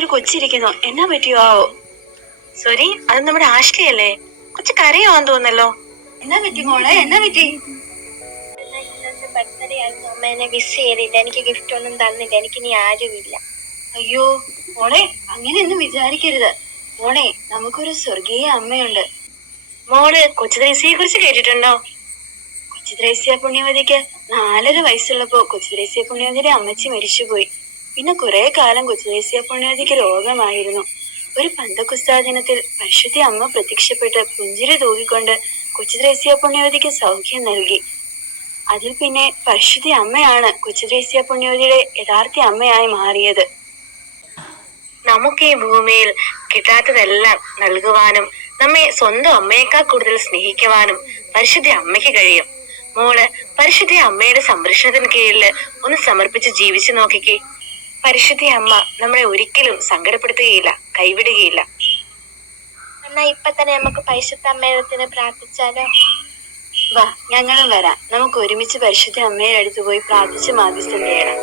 ഒരു കൊച്ചിരിക്കുന്നു. എന്നാ പറ്റിയോ? സോറി, അത് നമ്മുടെ ആഷ്കയല്ലേ? കൊച്ചു കരയാവാൻ തോന്നല്ലോ. എന്നാ പറ്റി മോളെ, എന്നാ പറ്റി? ബർത്ത്ഡേ ആയിരുന്നു, അമ്മ എന്നെ വിഷ് ചെയ്തില്ല, എനിക്ക് ഗിഫ്റ്റ് ഒന്നും തന്നില്ല, എനിക്ക് ഇനി ആരുമില്ല. അയ്യോ മോളെ, അങ്ങനെയൊന്നും വിചാരിക്കരുത് മോളെ. നമുക്കൊരു സ്വർഗീയ അമ്മയുണ്ട്. മോള് കൊച്ചു ത്രേസ്യയെ കുറിച്ച് കേട്ടിട്ടുണ്ടോ? കൊച്ചു ത്രേസ്യ പുണ്യവതിക്ക് 4.5 വയസ്സുള്ളപ്പോ കൊച്ചു ത്രേസ്യ പുണ്യവതിയുടെ അമ്മച്ചി മരിച്ചുപോയി. പിന്നെ കുറെ കാലം കൊച്ചു ത്രേസ്യ പുണ്യവതിക്ക് രോഗമായിരുന്നു. ഒരു പന്തക്കുസ്താ ദിനത്തിൽ പരിശുദ്ധ അമ്മ പ്രത്യക്ഷപ്പെട്ട് പുഞ്ചിരി തൂകിക്കൊണ്ട് കൊച്ചു ത്രേസ്യ പുണ്യവതിക്ക് സൗഖ്യം നൽകി. അതിൽ പിന്നെ പരിശുദ്ധ അമ്മയാണ് കൊച്ചു ത്രേസ്യ പുണ്യവതിയുടെ യഥാർത്ഥ അമ്മയായി മാറിയത്. നമുക്ക് ഈ ഭൂമിയിൽ കിട്ടാത്തതെല്ലാം നൽകുവാനും നമ്മെ സ്വന്തം അമ്മയേക്കാൾ കൂടുതൽ സ്നേഹിക്കുവാനും പരിശുദ്ധ അമ്മയ്ക്ക് കഴിയും. മോള് പരിശുദ്ധ അമ്മയുടെ സംരക്ഷണത്തിന് കീഴില് ഒന്ന് സമർപ്പിച്ച് ജീവിച്ചു നോക്കിക്കേ. പരിശുദ്ധ അമ്മ നമ്മളെ ഒരിക്കലും സങ്കടപ്പെടുത്തുകയില്ല, കൈവിടുകയില്ല. എന്നാ ഇപ്പൊ തന്നെ നമുക്ക് പരിശുദ്ധ അമ്മയുടെ പ്രാർത്ഥിച്ചാലോ? വാ, ഞങ്ങളും വരാം. നമുക്ക് ഒരുമിച്ച് പരിശുദ്ധ അമ്മയുടെ അടുത്ത് പോയി പ്രാർത്ഥിച്ച് മാധ്യസ്ഥം ചെയ്യണം.